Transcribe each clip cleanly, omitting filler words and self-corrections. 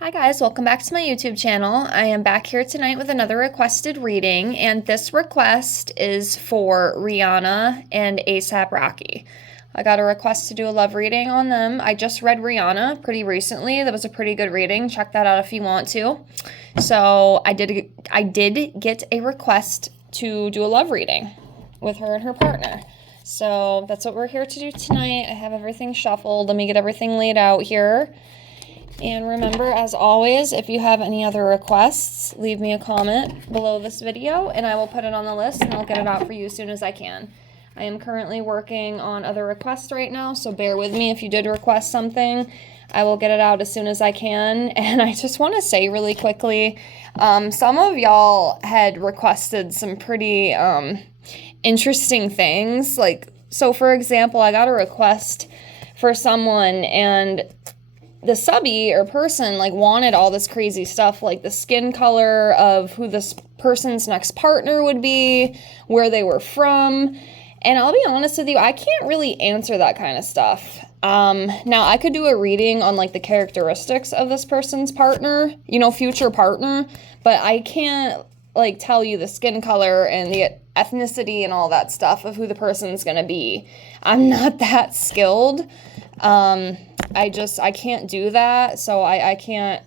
Hi guys, welcome back to my YouTube channel. I am back here tonight with another requested reading, and this request is for Rihanna and A$AP Rocky. I got a request to do a love reading on them. I just read Rihanna pretty recently. That was a pretty good reading. Check that out if you want to. So I did get a request to do a love reading with her and her partner. So that's what we're here to do tonight. I have everything shuffled. Let me get everything laid out here. And remember, as always, if you have any other requests, leave me a comment below this video and I will put it on the list and I'll get it out for you as soon as I can. I am currently working on other requests right now, so bear with me if you did request something. I will get it out as soon as I can. And I just want to say really quickly, some of y'all had requested some pretty interesting things. So for example, I got a request for someone and the subby or person wanted all this crazy stuff, like the skin color of who this person's next partner would be, where they were from. And I'll be honest with you, I can't really answer that kind of stuff. Now I could do a reading on the characteristics of this person's partner, future partner, but I can't tell you the skin color and the ethnicity and all that stuff of who the person's gonna be. I'm not that skilled. I can't do that, so I can't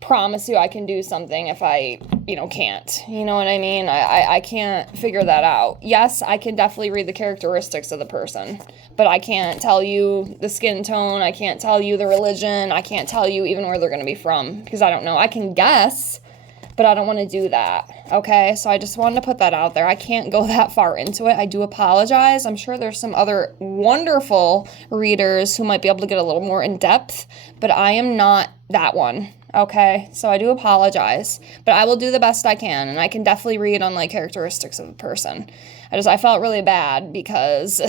promise you I can do something if I, can't. You know what I mean? I can't figure that out. Yes, I can definitely read the characteristics of the person, but I can't tell you the skin tone, I can't tell you the religion, I can't tell you even where they're going to be from, because I don't know. I can guess, but I don't want to do that, okay? So I just wanted to put that out there. I can't go that far into it. I do apologize. I'm sure there's some other wonderful readers who might be able to get a little more in depth, but I am not that one, okay? So I do apologize, but I will do the best I can, and I can definitely read on characteristics of the person. I felt really bad because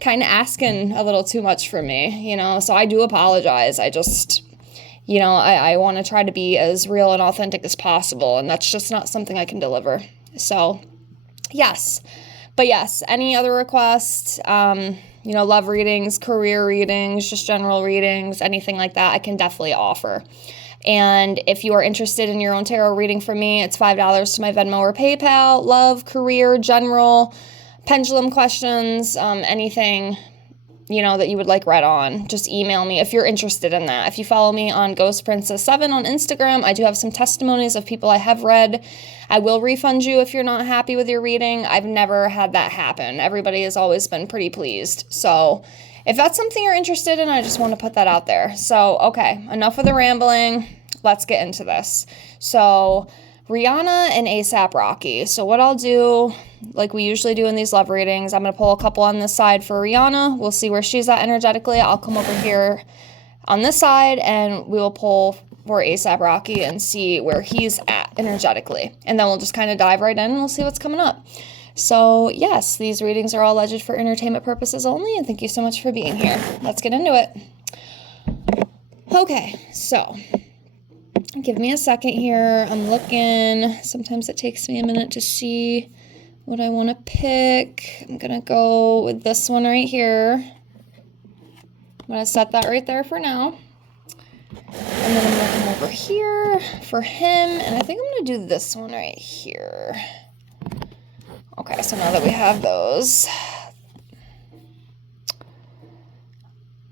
kind of asking a little too much from me, so I do apologize. I want to try to be as real and authentic as possible, and that's just not something I can deliver. So, yes. But yes, any other requests, love readings, career readings, just general readings, anything like that, I can definitely offer. And if you are interested in your own tarot reading from me, it's $5 to my Venmo or PayPal. Love, career, general, pendulum questions, anything that you would like read on, just email me if you're interested in that. If you follow me on Ghost Princess 7 on Instagram, I do have some testimonies of people I have read. I will refund you if you're not happy with your reading. I've never had that happen. Everybody has always been pretty pleased. So if that's something you're interested in, I just want to put that out there. So, okay, enough of the rambling. Let's get into this. So Rihanna and A$AP Rocky. So what I'll do, like we usually do in these love readings, I'm going to pull a couple on this side for Rihanna. We'll see where she's at energetically. I'll come over here on this side and we will pull for A$AP Rocky and see where he's at energetically. And then we'll just kind of dive right in and we'll see what's coming up. So yes, these readings are all alleged for entertainment purposes only, and thank you so much for being here. Let's get into it. Okay, so give me a second here. I'm looking. Sometimes it takes me a minute to see what I want to pick. I'm going to go with this one right here. I'm going to set that right there for now. And then I'm going to come over here for him. And I think I'm going to do this one right here. Okay, so now that we have those.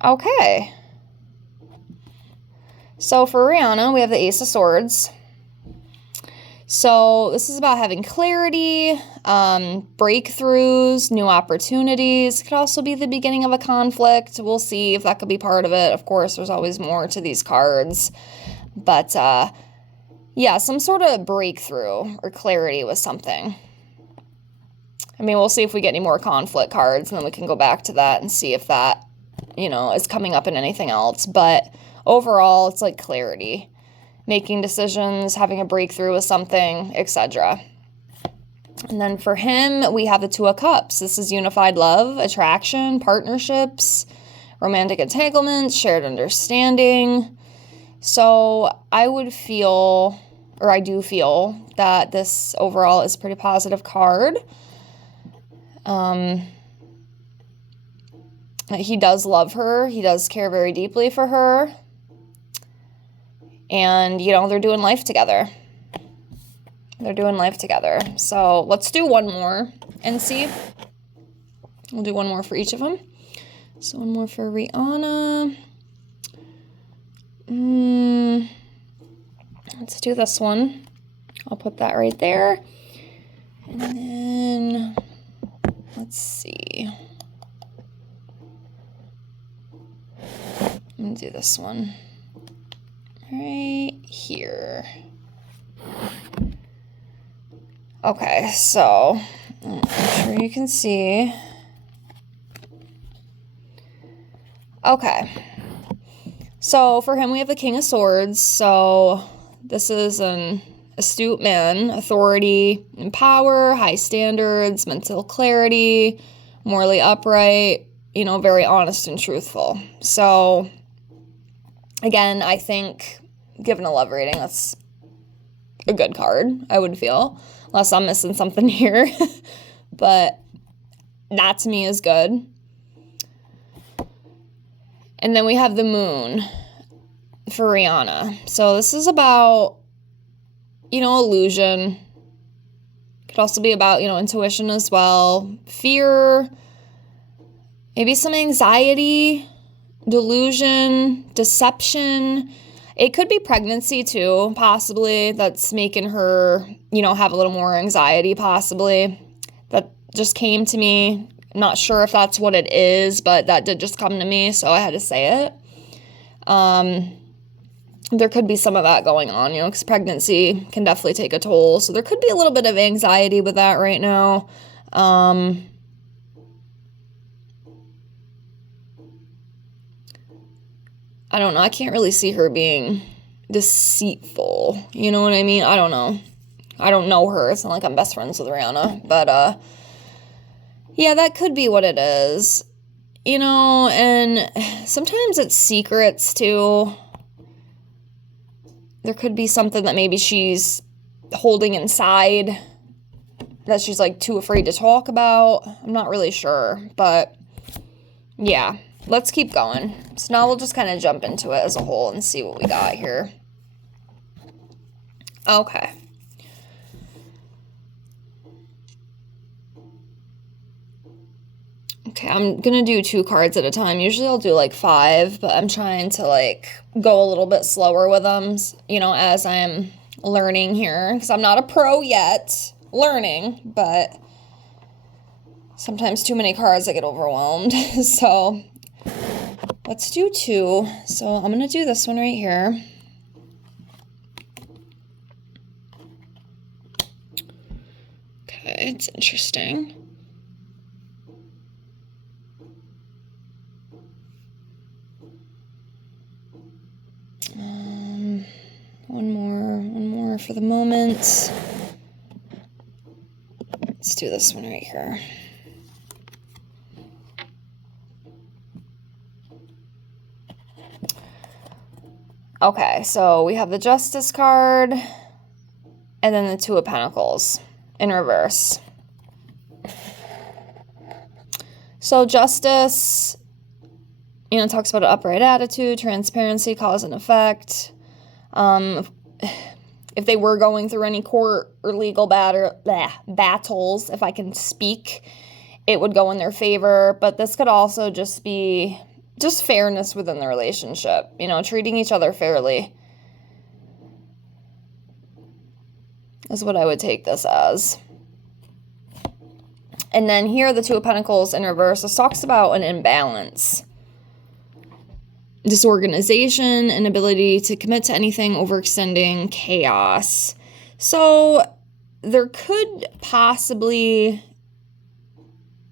Okay. So for Rihanna, we have the Ace of Swords. So this is about having clarity, breakthroughs, new opportunities. It could also be the beginning of a conflict. We'll see if that could be part of it. Of course, there's always more to these cards. But yeah, some sort of breakthrough or clarity with something. I mean, we'll see if we get any more conflict cards, and then we can go back to that and see if that, is coming up in anything else. But overall, it's like clarity, making decisions, having a breakthrough with something, etc. And then for him, we have the Two of Cups. This is unified love, attraction, partnerships, romantic entanglements, shared understanding. So I do feel that this overall is a pretty positive card. He does love her. He does care very deeply for her. And, you know, they're doing life together. They're doing life together. So let's do one more and see. We'll do one more for each of them. So one more for Rihanna. Let's do this one. I'll put that right there. And then, let's see. I'm going to do this one right here. Okay, so I'm sure you can see. Okay. So for him, we have the King of Swords. So this is an astute man, authority and power, high standards, mental clarity, morally upright, you know, very honest and truthful. So again, I think given a love rating, that's a good card, I would feel, unless I'm missing something here. But that to me is good. And then we have the Moon for Rihanna. So this is about, you know, illusion. Could also be about, you know, intuition as well. Fear, maybe some anxiety, delusion, deception. It could be pregnancy too, possibly. That's making her, you know, have a little more anxiety, possibly. That just came to me. Not sure if that's what it is, but that did just come to me, so I had to say it. There could be some of that going on, you know, because pregnancy can definitely take a toll. So there could be a little bit of anxiety with that right now. I don't know. I can't really see her being deceitful. You know what I mean? I don't know. I don't know her. It's not like I'm best friends with Rihanna, but, yeah, that could be what it is, you know, and sometimes it's secrets, too. There could be something that maybe she's holding inside that she's, like, too afraid to talk about. I'm not really sure, but, yeah, let's keep going. So now we'll just kind of jump into it as a whole and see what we got here. Okay. Okay, I'm going to do 2 cards at a time. Usually I'll do like 5, but I'm trying to like go a little bit slower with them, you know, as I'm learning here. Because I'm not a pro yet, learning, but sometimes too many cards I get overwhelmed. So let's do 2. So I'm going to do this one right here. Okay, it's interesting. One more for the moment. Let's do this one right here. Okay, so we have the Justice card, and then the 2 of Pentacles in reverse. So Justice, you know, talks about an upright attitude, transparency, cause and effect. If they were going through any court or legal battles, if I can speak, it would go in their favor. But this could also just be just fairness within the relationship, you know, treating each other fairly is what I would take this as. And then here, the 2 of Pentacles in reverse. This talks about an imbalance. Disorganization, inability to commit to anything, overextending, chaos. So there could possibly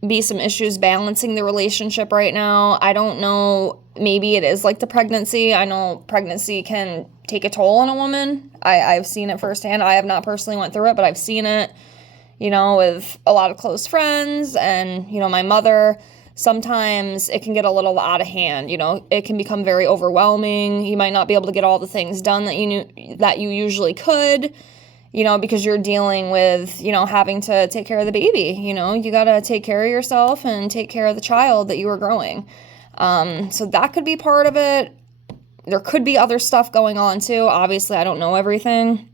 be some issues balancing the relationship right now. I don't know. Maybe it is like the pregnancy. I know pregnancy can take a toll on a woman. I've seen it firsthand. I have not personally went through it, but I've seen it, you know, with a lot of close friends and, you know, my mother. Sometimes it can get a little out of hand, you know, it can become very overwhelming. You might not be able to get all the things done that you usually could, you know, because you're dealing with, you know, having to take care of the baby, you know, you got to take care of yourself and take care of the child that you are growing. So that could be part of it. there could be other stuff going on too. Obviously, I don't know everything.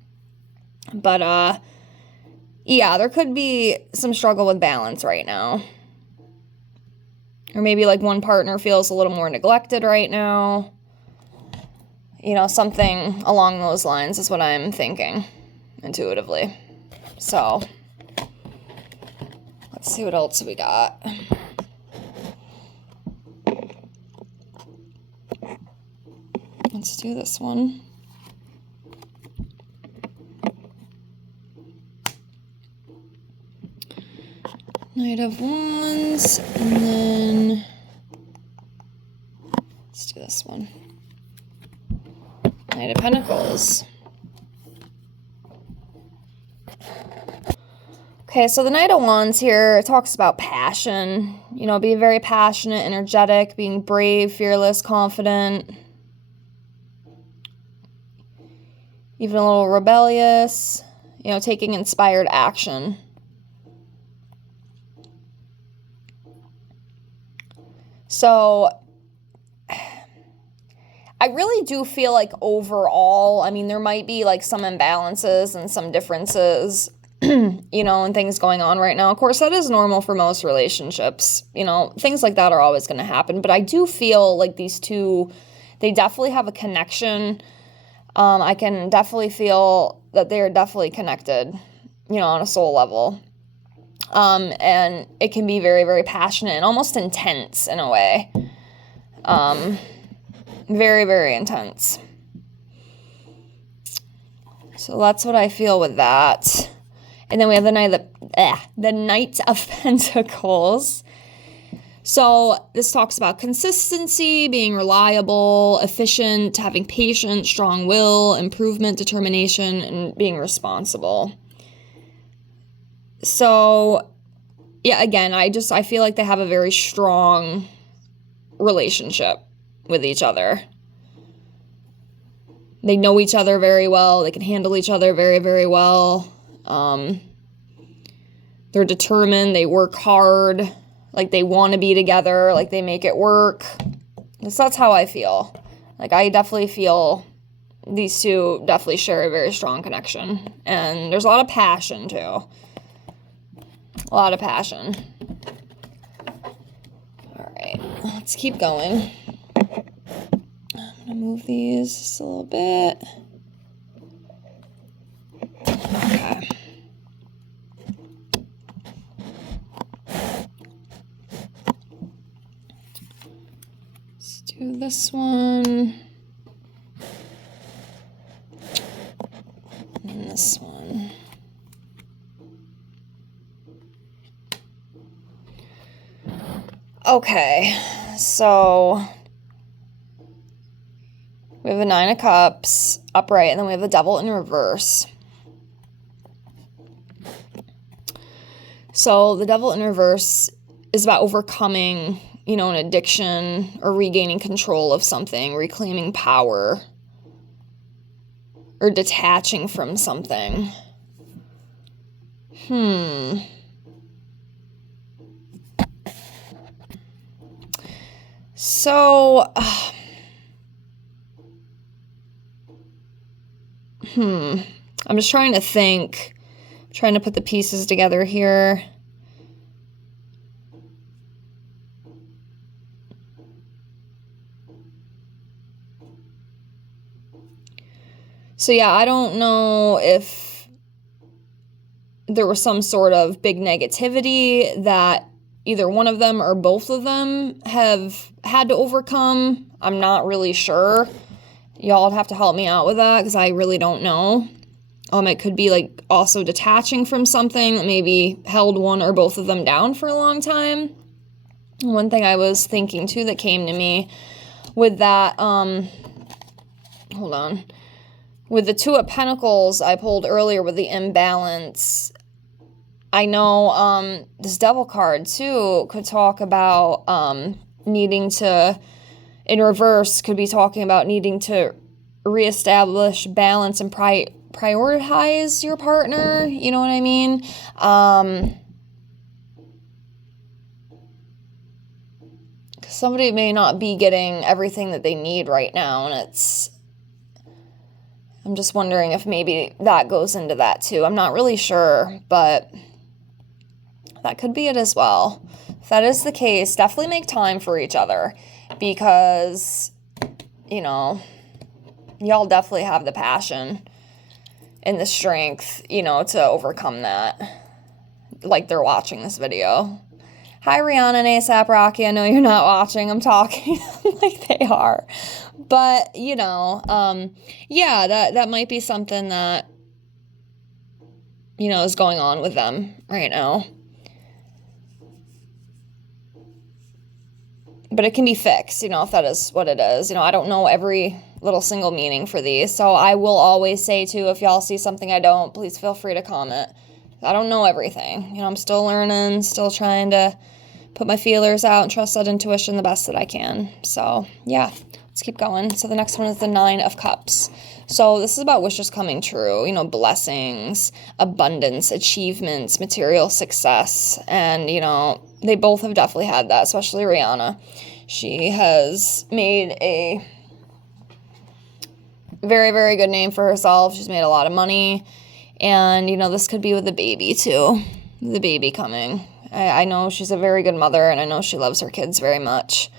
But, yeah, there could be some struggle with balance right now. Or maybe, like, one partner feels a little more neglected right now. You know, something along those lines is what I'm thinking intuitively. So, let's see what else we got. Let's do this one. Knight of Wands, and then let's do this one. Knight of Pentacles. Okay, so the Knight of Wands here talks about passion. You know, being very passionate, energetic, being brave, fearless, confident. Even a little rebellious. You know, taking inspired action. So, I really do feel like overall, I mean, there might be like some imbalances and some differences, you know, and things going on right now. Of course, that is normal for most relationships. You know, things like that are always going to happen. But I do feel like these two, they definitely have a connection. I can definitely feel that they're definitely connected, you know, on a soul level. And it can be very, very passionate and almost intense in a way. Very, very intense. So that's what I feel with that. And then we have the Knight of Pentacles. So this talks about consistency, being reliable, efficient, having patience, strong will, improvement, determination, and being responsible. So, yeah, again, I feel like they have a very strong relationship with each other. They know each other very well. They can handle each other very, very well. They're determined. They work hard. Like, they want to be together. Like, they make it work. So that's how I feel. Like, I definitely feel these two definitely share a very strong connection. And there's a lot of passion, too. A lot of passion. All right, let's keep going. I'm going to move these just a little bit. Okay. Let's do this one. And this one. Okay, so we have the Nine of Cups upright, and then we have the Devil in reverse. So the Devil in reverse is about overcoming, you know, an addiction or regaining control of something, reclaiming power, or detaching from something. So, I'm just trying to think, trying to put the pieces together here. So yeah, I don't know if there was some sort of big negativity that either one of them or both of them have had to overcome. I'm not really sure. Y'all have to help me out with that because I really don't know. It could be like also detaching from something that maybe held one or both of them down for a long time. One thing I was thinking too that came to me with that, hold on. With the Two of Pentacles I pulled earlier with the imbalance, I know this Devil card too could talk about needing to, in reverse, could be talking about needing to reestablish balance and prioritize your partner. You know what I mean? Somebody may not be getting everything that they need right now, and I'm just wondering if maybe that goes into that too. I'm not really sure, but that could be it as well. If that is the case, definitely make time for each other because, you know, y'all definitely have the passion and the strength, you know, to overcome that. Like they're watching this video. Hi, Rihanna and A$AP Rocky. I know you're not watching. I'm talking like they are. But, you know, yeah, that might be something that, you know, is going on with them right now. But it can be fixed, you know, if that is what it is. You know, I don't know every little single meaning for these. So I will always say, too, if y'all see something I don't, please feel free to comment. I don't know everything. You know, I'm still learning, still trying to put my feelers out and trust that intuition the best that I can. So, yeah, let's keep going. So the next one is the 9 of Cups. So this is about wishes coming true, you know, blessings, abundance, achievements, material success. And, you know, they both have definitely had that, especially Rihanna. She has made a very, very good name for herself. She's made a lot of money. And, you know, this could be with the baby, too. The baby coming. I know she's a very good mother, and I know she loves her kids very much.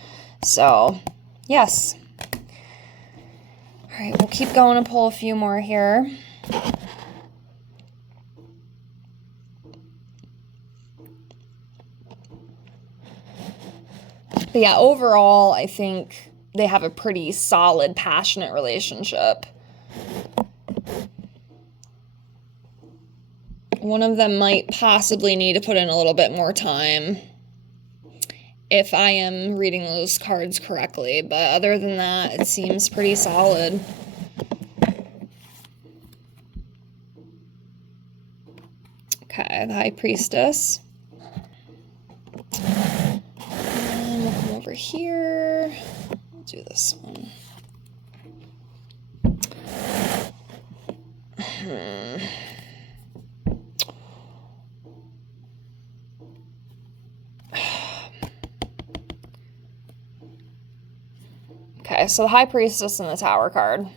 So, yes. All right, we'll keep going and pull a few more here. But yeah, overall, I think they have a pretty solid, passionate relationship. One of them might possibly need to put in a little bit more time if I am reading those cards correctly. But other than that, it seems pretty solid. Okay, the High Priestess. And we'll come over here. We'll do this one. Okay, so the High Priestess and the Tower card.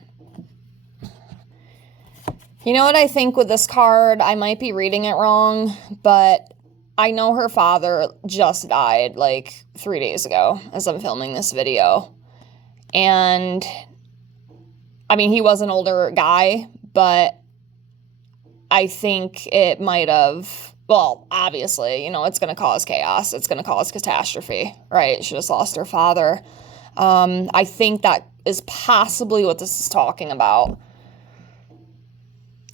You know what I think with this card? I might be reading it wrong, but I know her father just died like 3 days ago as I'm filming this video. And, I mean, he was an older guy, but I think it might have, well, obviously, you know, it's going to cause chaos. It's going to cause catastrophe, right? She just lost her father. I think that is possibly what this is talking about.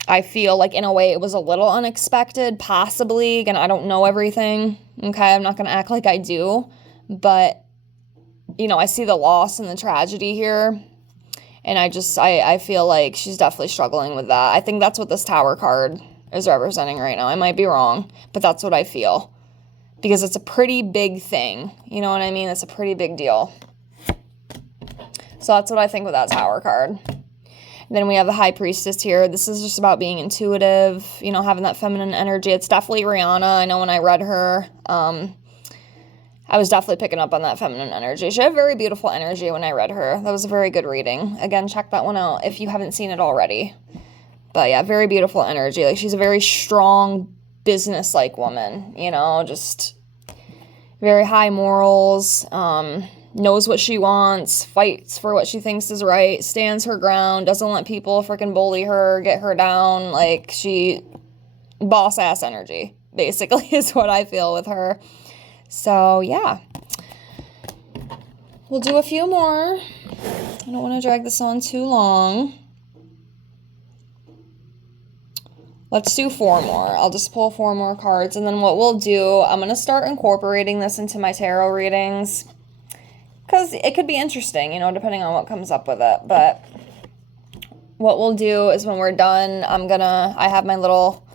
I feel like in a way it was a little unexpected, possibly. Again, I don't know everything, okay? I'm not going to act like I do, but, you know, I see the loss and the tragedy here, and I feel like she's definitely struggling with that. I think that's what this Tower card is representing right now. I might be wrong, but that's what I feel, because it's a pretty big thing, you know what I mean? It's a pretty big deal. So that's what I think with that Tower card. Then we have the High Priestess here. This is just about being intuitive, you know, having that feminine energy. It's definitely Rihanna. I know when I read her, I was definitely picking up on that feminine energy. She had very beautiful energy when I read her. That was a very good reading. Again, check that one out if you haven't seen it already. But yeah, very beautiful energy. Like, she's a very strong, business-like woman, you know, just very high morals, knows what she wants, fights for what she thinks is right, stands her ground, doesn't let people freaking bully her, get her down. Like, she, boss-ass energy, basically, is what I feel with her. So, yeah. We'll do a few more. I don't want to drag this on too long. Let's do 4 more. I'll just pull 4 more cards, and then what we'll do, I'm going to start incorporating this into my tarot readings, because it could be interesting, you know, depending on what comes up with it. But what we'll do is when we're done, I have my little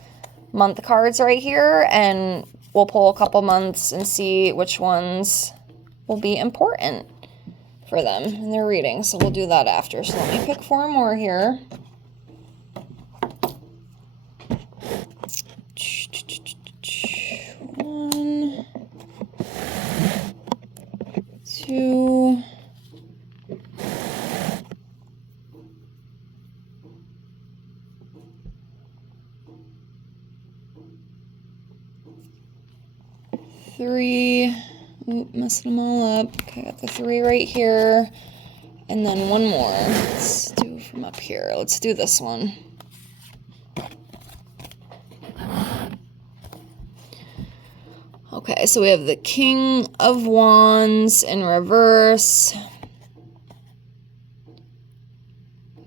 month cards right here, and we'll pull a couple months and see which ones will be important for them in their reading. So we'll do that after. So let me pick 4 more here. One, 2, 3. Oop, messing them all up. Okay, I got the 3 right here. And then one more. Let's do from up here. Let's do this one. Okay, so we have the King of Wands in reverse.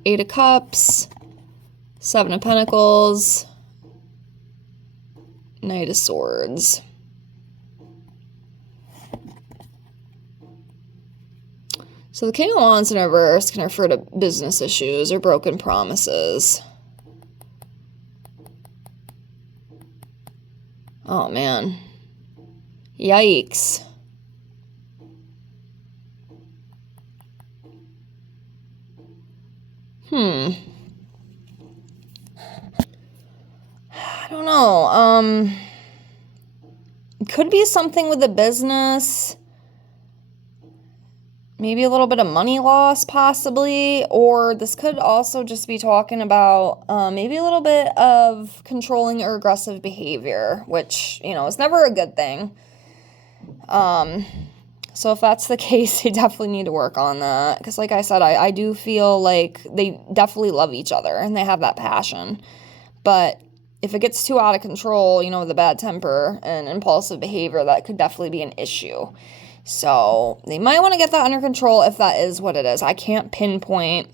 8 of Cups. 7 of Pentacles. Knight of Swords. So the King of Wands in reverse can refer to business issues or broken promises. Oh, man. Yikes. I don't know. It could be something with the business. Maybe a little bit of money loss, possibly. Or this could also just be talking about maybe a little bit of controlling or aggressive behavior, which, is never a good thing. So if that's the case, they definitely need to work on that. Because like I said, I do feel like they definitely love each other and they have that passion. But if it gets too out of control, with a bad temper and impulsive behavior, that could definitely be an issue. So they might want to get that under control if that is what it is. I can't pinpoint.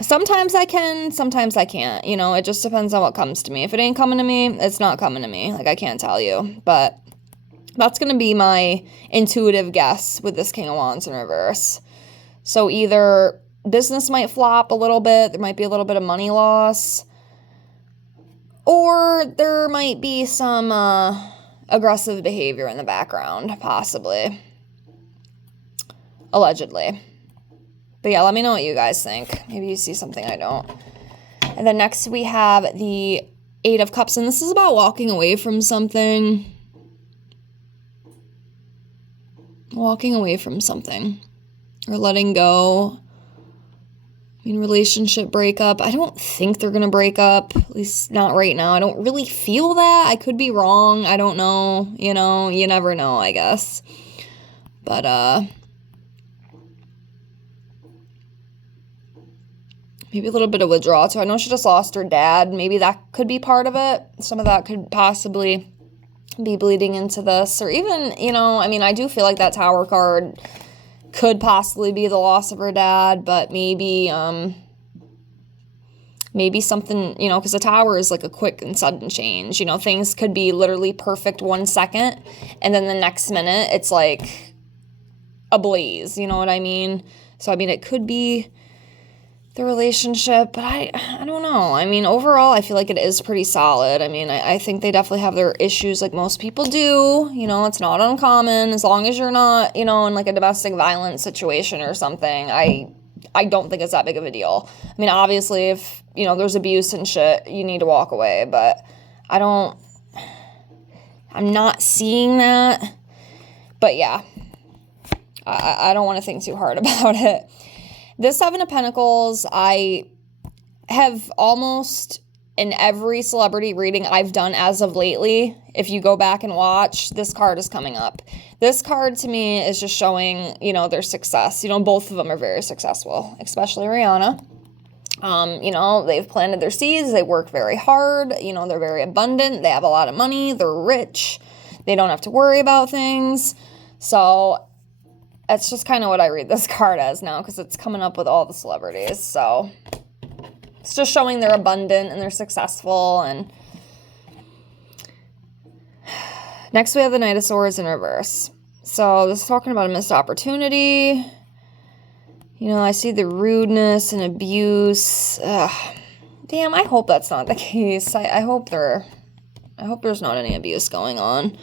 Sometimes I can, sometimes I can't. It just depends on what comes to me. If it ain't coming to me, it's not coming to me. Like, I can't tell you. But that's going to be my intuitive guess with this King of Wands in reverse. So either business might flop a little bit. There might be a little bit of money loss. Or there might be some aggressive behavior in the background, possibly. Allegedly. But yeah, let me know what you guys think. Maybe you see something I don't. And then next we have the 8 of Cups, and this is about walking away from something. Walking away from something. Or letting go. Relationship breakup. I don't think they're going to break up. At least not right now. I don't really feel that. I could be wrong. I don't know. You never know, I guess. But, maybe a little bit of withdrawal too. I know she just lost her dad. Maybe that could be part of it. Some of that could possibly be bleeding into this. Or even, I do feel like that Tower card could possibly be the loss of her dad, but maybe something, because the Tower is like a quick and sudden change. Things could be literally perfect 1 second, and then the next minute it's like a blaze, you know what I mean? So, it could be the relationship, but I don't know. Overall, I feel like it is pretty solid. I think they definitely have their issues like most people do. It's not uncommon as long as you're not, in like a domestic violence situation or something. I don't think it's that big of a deal. Obviously, if, there's abuse and shit, you need to walk away, but I'm not seeing that. But yeah, I don't want to think too hard about it. This 7 of Pentacles, I have almost in every celebrity reading I've done as of lately, if you go back and watch, this card is coming up. This card to me is just showing, their success. Both of them are very successful, especially Rihanna. They've planted their seeds. They work very hard. They're very abundant. They have a lot of money. They're rich. They don't have to worry about things. So that's just kind of what I read this card as now, because it's coming up with all the celebrities. So it's just showing they're abundant and they're successful. And next we have the Knight of Swords in reverse. So this is talking about a missed opportunity. I see the rudeness and abuse. Damn, I hope that's not the case. I hope there's not any abuse going on.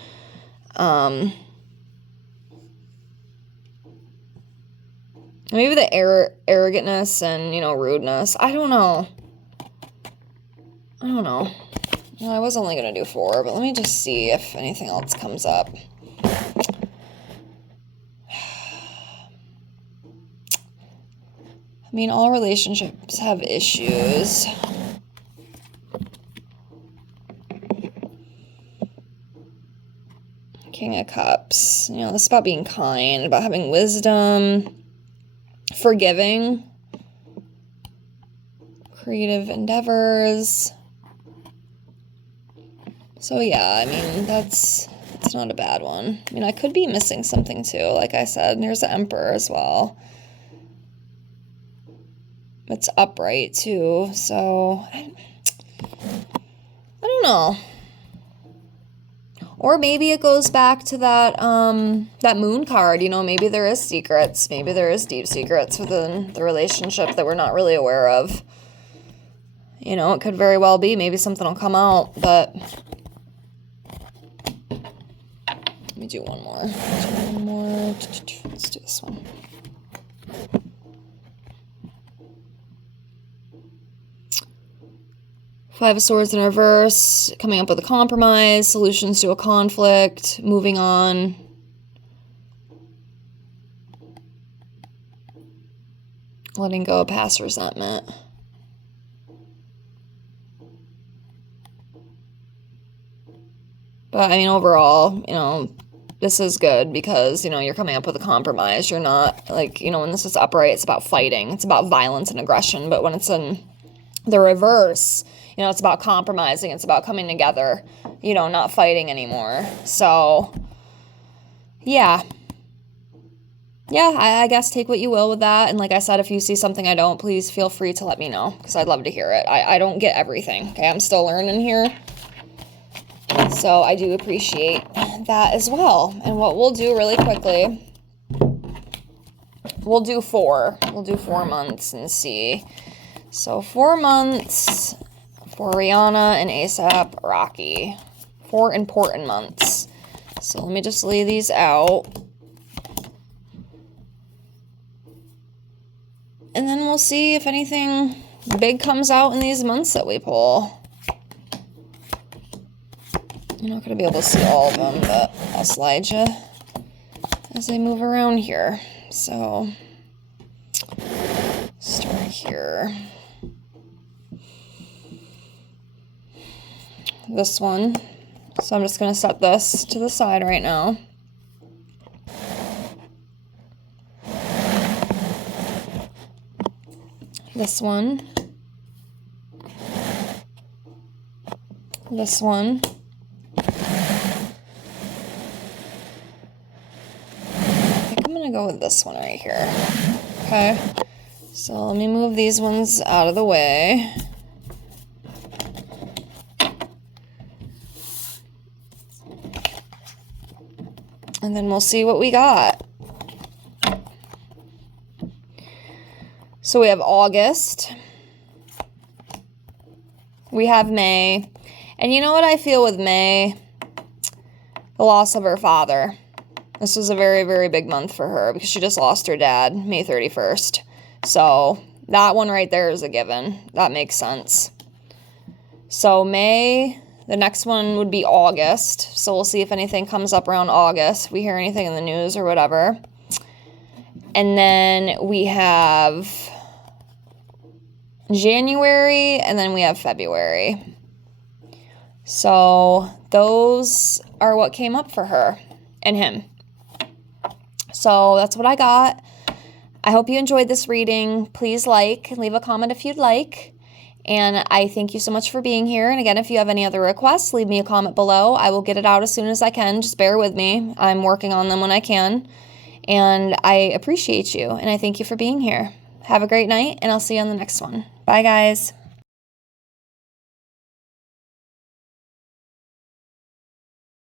Maybe the arrogantness and, rudeness. I don't know. Well, I was only going to do 4, but let me just see if anything else comes up. All relationships have issues. King of Cups. You know, this is about being kind, about having wisdom, forgiving, creative endeavors. So yeah, I mean, that's not a bad one. I mean, I could be missing something too, like I said. There's the Emperor as well. It's upright too, so I don't know. Or maybe it goes back to that moon card. You know, maybe there is secrets. Maybe there is deep secrets within the relationship that we're not really aware of. You know, it could very well be. Maybe something will come out, but let me do one more. Let's do this one. Five of Swords in reverse, coming up with a compromise, solutions to a conflict, moving on. Letting go of past resentment. But, I mean, overall, you know, this is good because, you know, you're coming up with a compromise. You're not, like, you know, when this is upright, it's about fighting. It's about violence and aggression. But when it's in the reverse, you know, it's about compromising. It's about coming together, you know, not fighting anymore. So, yeah. Yeah, I guess take what you will with that. And like I said, if you see something I don't, please feel free to let me know because I'd love to hear it. I don't get everything. Okay, I'm still learning here. So I do appreciate that as well. And what we'll do really quickly, we'll do 4. We'll do 4 months and see. So 4 months for Rihanna and A$AP Rocky. 4 important months. So let me just lay these out. And then we'll see if anything big comes out in these months that we pull. You're not going to be able to see all of them, but I'll slide you as I move around here. So, start here. This one. So I'm just going to set this to the side right now. This one. This one. Go with this one right here. Okay, so let me move these ones out of the way. And then we'll see what we got. So we have August. We have May. And you know what I feel with May? The loss of her father. This was a very, very big month for her because she just lost her dad May 31st. So that one right there is a given. That makes sense. So May, the next one would be August. So we'll see if anything comes up around August, if we hear anything in the news or whatever. And then we have January, and then we have February. So those are what came up for her and him. So that's what I got. I hope you enjoyed this reading. Please leave a comment if you'd like. And I thank you so much for being here. And again, if you have any other requests, leave me a comment below. I will get it out as soon as I can. Just bear with me. I'm working on them when I can. And I appreciate you. And I thank you for being here. Have a great night, and I'll see you on the next one. Bye, guys.